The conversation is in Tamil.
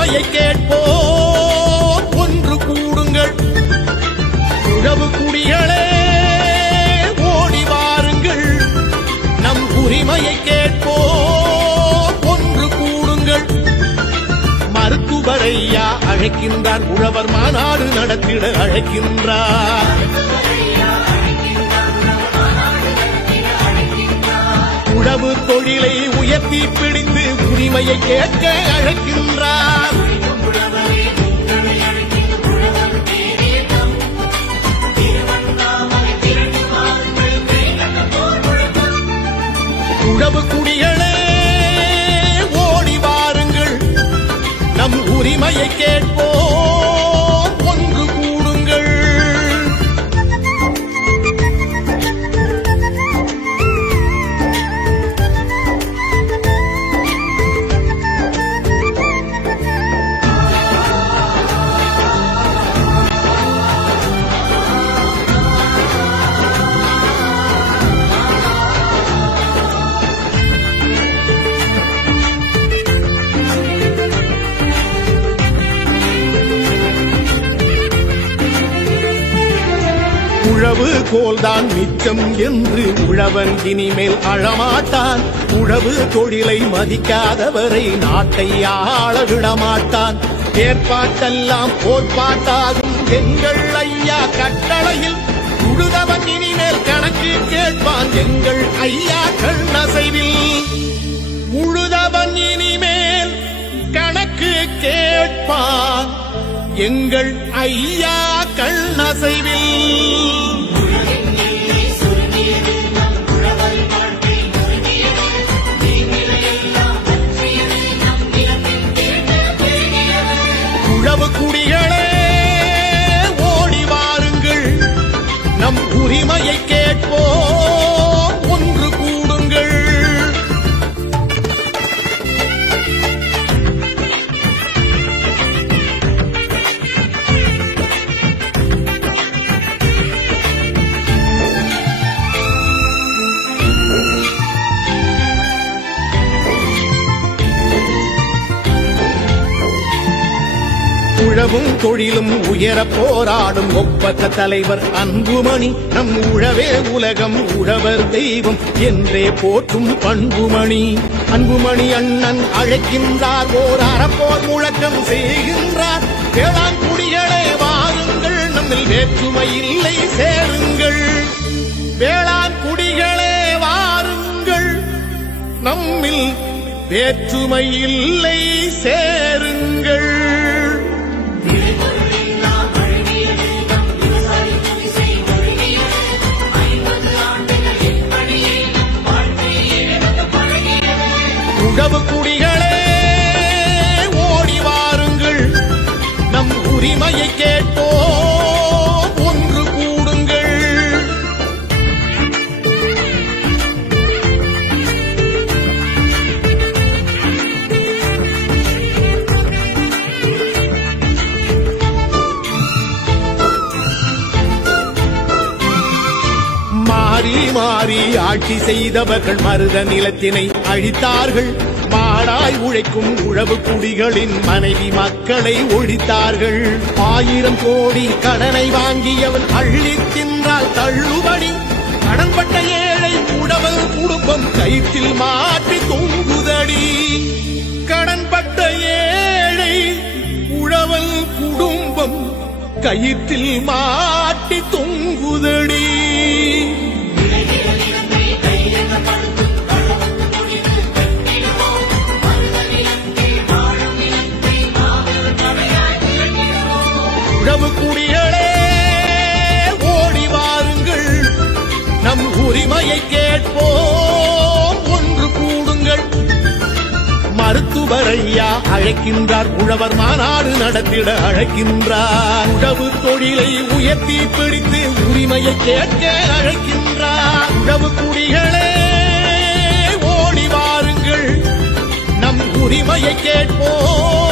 உரிமையை கேட்போம் ஒன்று கூடுங்கள். உழவு குடிகளே ஓடி வாருங்கள், நம் உரிமையை கேட்போம் ஒன்று கூடுங்கள். மருத்துவரையா அழைக்கின்றார், உழவர் மாநாடு நடத்திட அழைக்கின்றார். உழவு தொழிலை உயர்த்தி பிடித்து உரிமையை கேட்க அழைக்கின்றார். உழவு குடிகளே ஓடி வாருங்கள், நம் உரிமையை கேட்போம் ஒன்று கூடுங்கள். உழவு கோல்தான் மிச்சம் என்று உழவன் இனிமேல் அழமாட்டான். உழவு தொழிலை மதிக்காதவரை நாட்டை ஆள விடமாட்டான். ஏற்பாட்டெல்லாம் போர்ப்பாட்டாகும் எங்கள் ஐயா கட்டளையில் உழுதவன் இனிமேல் கணக்கு கேட்பான் எங்கள் ஐயா கண்ணசைவில். உழுதவன் இனிமேல் கணக்கு கேட்பான் எங்கள் ஐயா கண்ணசைவில். உழவு குடிகளே ஓடி வாருங்கள், நம் உரிமையை கேட்போம் ஒன்று கூடுங்கள். உழவும் தொழிலும் உயர போராடும் ஒப்பற்ற தலைவர் அன்புமணி. நம் உழவே உலகம், உழவர் தெய்வம் என்றே போற்றும் பண்புமணி. அன்புமணி அண்ணன் அழைக்கின்றார், ஓர் அறப்போர் முழக்கம் செய்கின்றார். வேளாண்குடிகளே வாருங்கள், நம்மில் வேற்றுமை இல்லை சேருங்கள். வேளாண்குடிகளே வாருங்கள், நம்மில் வேற்றுமை இல்லை சேருங்கள். உழவு குடிகளே ஓடி வாருங்கள், நம் உரிமையை கேட்போம் ஒன்று கூடுங்கள். மாறி மாறி ஆட்சி செய்தவர்கள் மருத நிலத்தினை அழித்தார்கள். மாடாய் உழைக்கும் உழவு குடிகளின் மனைவி மக்களை ஒழித்தார்கள். 1000 கோடி கடனை வாங்கியவன் அள்ளி தின்றால் தள்ளுபடி. கடன்பட்ட ஏழை உழவர் குடும்பம் கயிற்றில் மாற்றி தொங்குதடி. கடன்பட்ட ஏழை உழவர் குடும்பம் கயிற்றில் மாற்றி தொங்குதடி. உழவு குடிகளே ஓடி வாருங்கள், நம் உரிமையை கேட்போம் ஒன்று கூடுங்கள். மருத்துவரையா அழைக்கின்றார், உழவர் மாநாடு நடத்திட அழைக்கின்றார். உழவு தொழிலை உயர்த்தி பிடித்து உரிமையை கேட்க அழைக்கின்றார். உழவு குடிகளே ஓடி வாருங்கள், நம் உரிமையை கேட்போம்